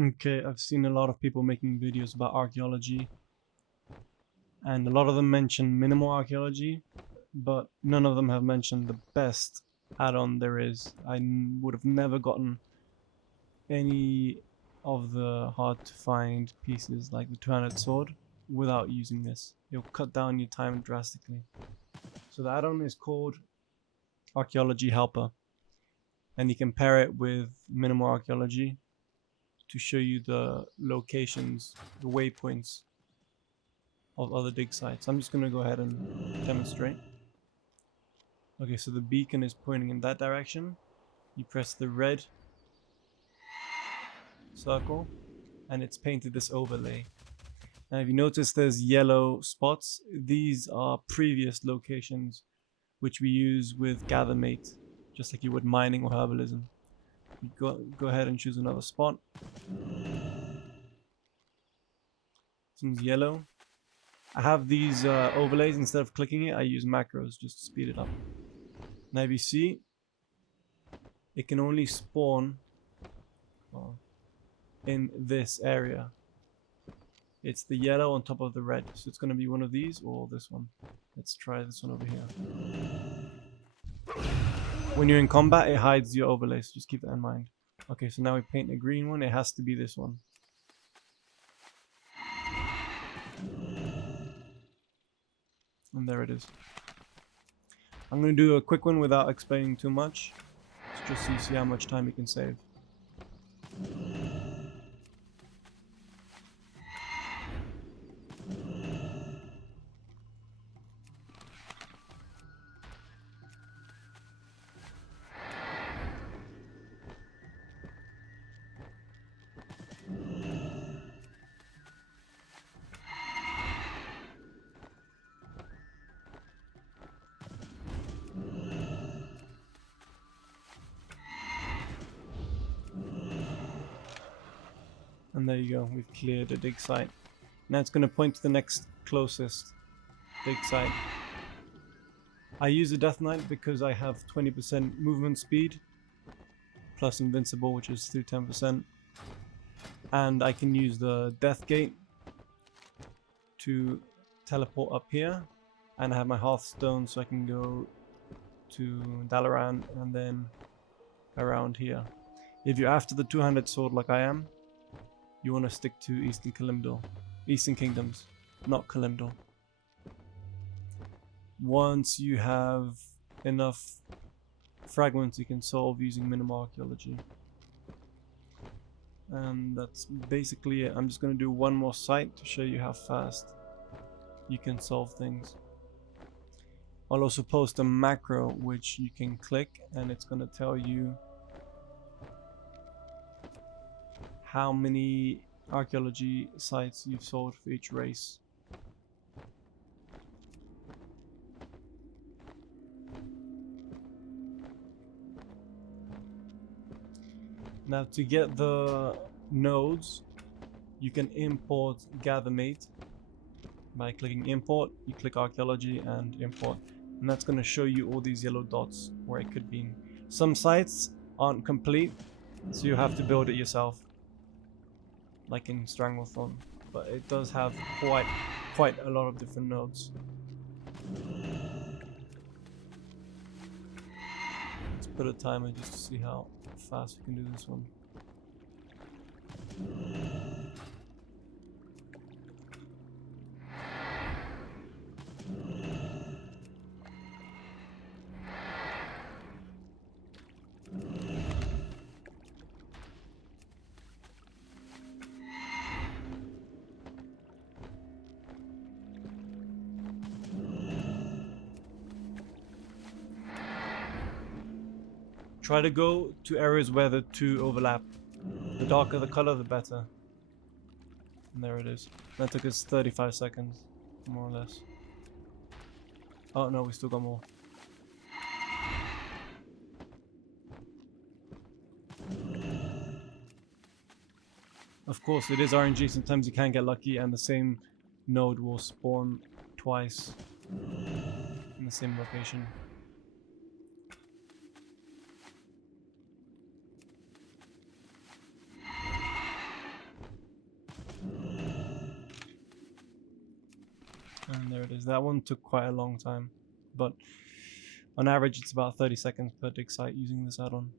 Okay, I've seen a lot of people making videos about archaeology, and a lot of them mention minimal archaeology, but none of them have mentioned the best add-on there is. I would have never gotten any of the hard to find pieces like the two-handed sword without using this. It'll cut down your time drastically. So the add-on is called Archaeology Helper, and you can pair it with minimal archaeology to show you the locations, the waypoints of other dig sites. I'm just going to go ahead and demonstrate. Okay, so the beacon is pointing in that direction. You press the red circle and it's painted this overlay. Now if you notice there's yellow spots, these are previous locations which we use with Gathermate, just like you would mining or herbalism. You go ahead and choose another spot. This one's yellow. I have these overlays. Instead of clicking it, I use macros just to speed it up. Now if you see, it can only spawn in this area. It's the yellow on top of the red, so it's going to be one of these or this one. Let's try this one over here. When you're in combat, it hides your overlay, so just keep that in mind. Okay, so now we paint a green one. It has to be this one. And there it is. I'm going to do a quick one without explaining too much, just so you see how much time you can save. And there you go, we've cleared a dig site. Now it's going to point to the next closest dig site. I use a Death Knight because I have 20% movement speed, plus invincible, which is through 10%. And I can use the Death Gate to teleport up here. And I have my Hearthstone, so I can go to Dalaran and then around here. If you're after the two-handed sword like I am, you want to stick to Eastern Kingdoms, not Kalimdor. Once you have enough fragments, you can solve using minimal archaeology. And that's basically it. I'm just going to do one more site to show you how fast you can solve things. I'll also post a macro which you can click and it's going to tell you how many archaeology sites you've solved for each race. Now to get the nodes, you can import Gathermate by clicking import. You click archaeology and import, and that's going to show you all these yellow dots where it could be. Some sites aren't complete, so you have to build it yourself, like in Stranglethorn, but it does have quite a lot of different nodes. Let's put a timer just to see how fast we can do this one. Try to go to areas where the two overlap. The darker the color, the better. And there it is. That took us 35 seconds, more or less. Oh no, we still got more. Of course, it is RNG. Sometimes you can get lucky and the same node will spawn twice in the same location. And there it is. That one took quite a long time, but on average it's about 30 seconds per dig site using this add-on.